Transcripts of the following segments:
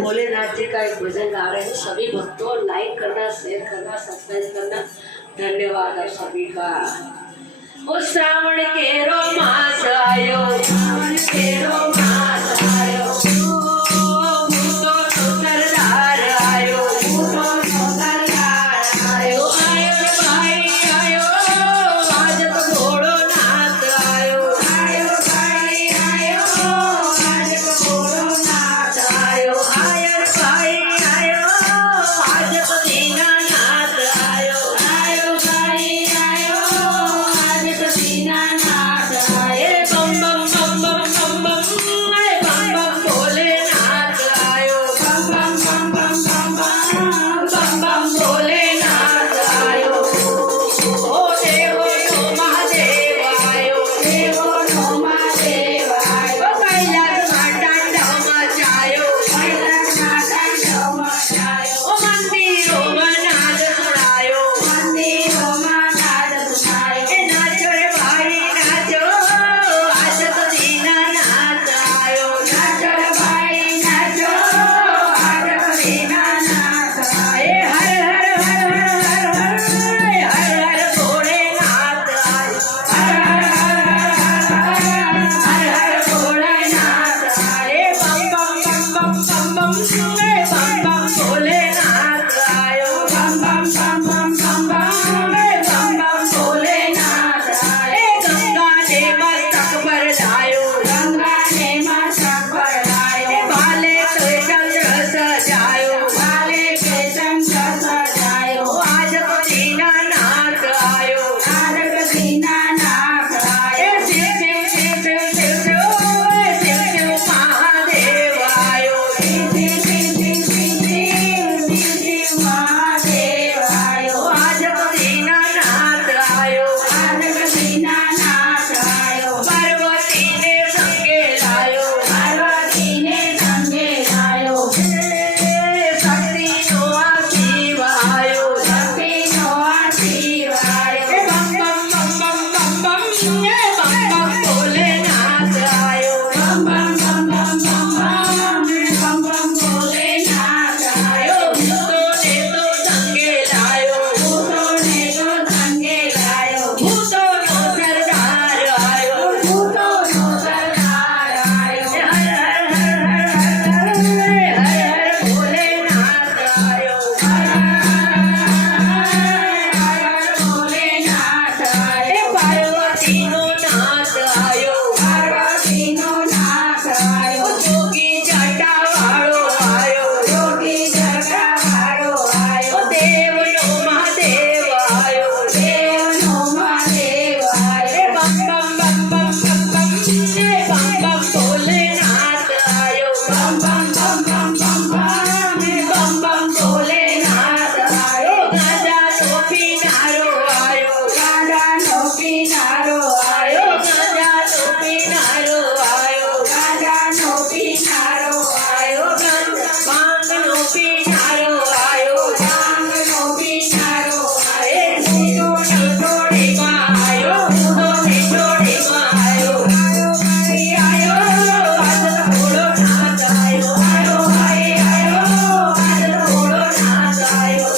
भोलेनाथ जी का एक भजन गा रहे हैं। सभी भक्तों लाइक करना, शेयर करना, सब्सक्राइब करना। धन्यवाद आप सभी का। ओ श्रावण के रोमास आयो, श्रावण के रोमास आयो, भूतो तो सरदार आयो, भूतो तो सरदार आयो, आयो भाई आयो, आज तो घोड़ो नाथ आयो, आयो भाई आयो, आज तो घोड़ो नाथ आयो, आयो भाई आयो, आज तो दीनानाथ आयो, आयो भाई आयो, आज तो दीनानाथ आए। बम बम बम बम बम बम बम भोलेनाथ आयो, बम बम बम बम बम बम भोलेनाथ आयो। ओ देवो नो महादेव आयो, देवो नो महादेव आयो, कैलास माता मचायो, कैलास माता मचायो। ओ मंदिरों नाद सुनायो, मंदिरों नाद सुनायो। ए नाचो रे भाई नाचो, आज तो दीनानाथ आयो, नाचो रे भाई नाचो, आज तो दीनानाथ आए। हर हर हर हर हर हर हर भोलेनाथ आए, हर हर हर हर भोलेनाथ आए। बम बम बम बम बम बम भोलेनाथ आयो, बम बम बम बम बम भोलेनाथ आए। गंगा ने मस्तक पर लायो, गंगा ने मस्तक पर लायो, भाले पे चंद्र सजायो, भाले पे चंद्र सजायो। आज तो दीनानाथ आयो, आज तो दीनानाथ आयो। शिव शिव शिव शिव शिव शिव शिव शिव महादेव आयो, शिव शिव शिव शिव शिव शिव महादेव आयो। आज तो दीनानाथ आयो, आज तो दीनानाथ आयो। पार्वती ने संगे लायो, पार्वती ने संगे लायो। शक्ति नो शिव आयो, शक्ति नो शिव आयो। बम बम बम बम बम बम भोलेनाथ आयो, बम बम भोलेनाथ आयो। भूतों ने तो संगे लायो, भूतों ने तो संगे लायो, भूतों नो सरदार आयो, भूतों नो सरदार आयो। हर हर हर हर हर भोलेनाथ आयो, हर हर भोलेनाथ आयो। पार्वती नो नाथ आयो, पार्वती नो नाथ आयो। जोगी जटा वाळो आयो, जोगी जटा वाळो आयो। देव नो महादेव आयो, देव नो महादेव आयो। बम बम बम बम बम बम भोलेनाथ आयो, बम बम बम भोलेनाथ आयो। गाजा नो पीनारो आयो, गाजा नो पीनारो आयो, गाजा नो पीनारो आयो, गाजा नो पीनारो आयो। भांग नो पीनारो आयो, भांग नो पीनारो आए। भूतों ने जोड़ी में आयो, भूतों ने जोड़ी में आयो, आयो भाई आयो, आज तो भोलेनाथ आयो, आयो भाई आयो, आज तो भोलेनाथ आयो।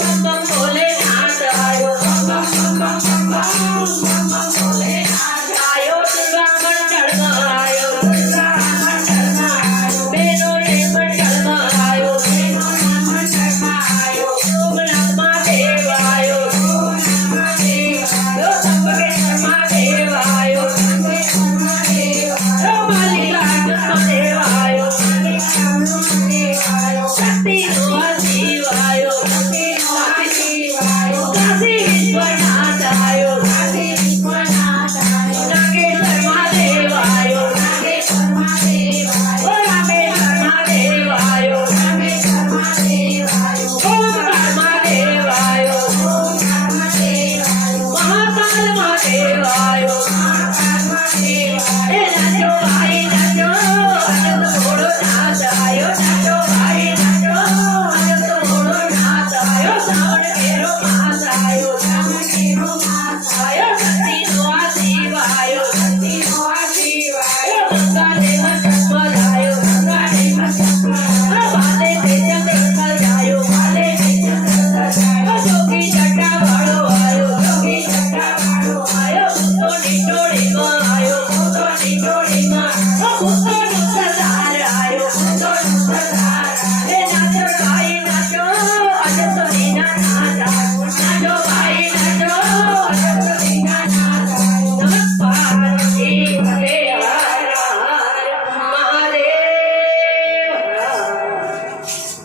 बम बम भोलेनाथ आयो, बम बम भोलेनाथ आयो। दुर्गा मंडल में आयो, दुर्गा मंडल में आयो। बेनो ने मंडल में आयो, बेनो ने मंडल में आयो। सोमनाथ महादेव आयो, सोमनाथ महादेव आयो। सबके महादेव आयो, सबके महादेव आयो। मालिकार्जुन महादेव आयो, मालिकार्जुन महादेव आयो। शक्ति नो शिव आयो, शक्ति नो शिव आयो। काशी विश्वनाथ आयो, काशी विश्वनाथ आयो। नागेश्वर महादेव आयो, नागेश्वर महादेव आयो। रामेश्वर महादेव आयो, रामेश्वर महादेव आयो। ओमकार महादेव आयो, ओमकार महादेव आयो। महाकाल महादेव आयो, महाकाल महादेव आयो।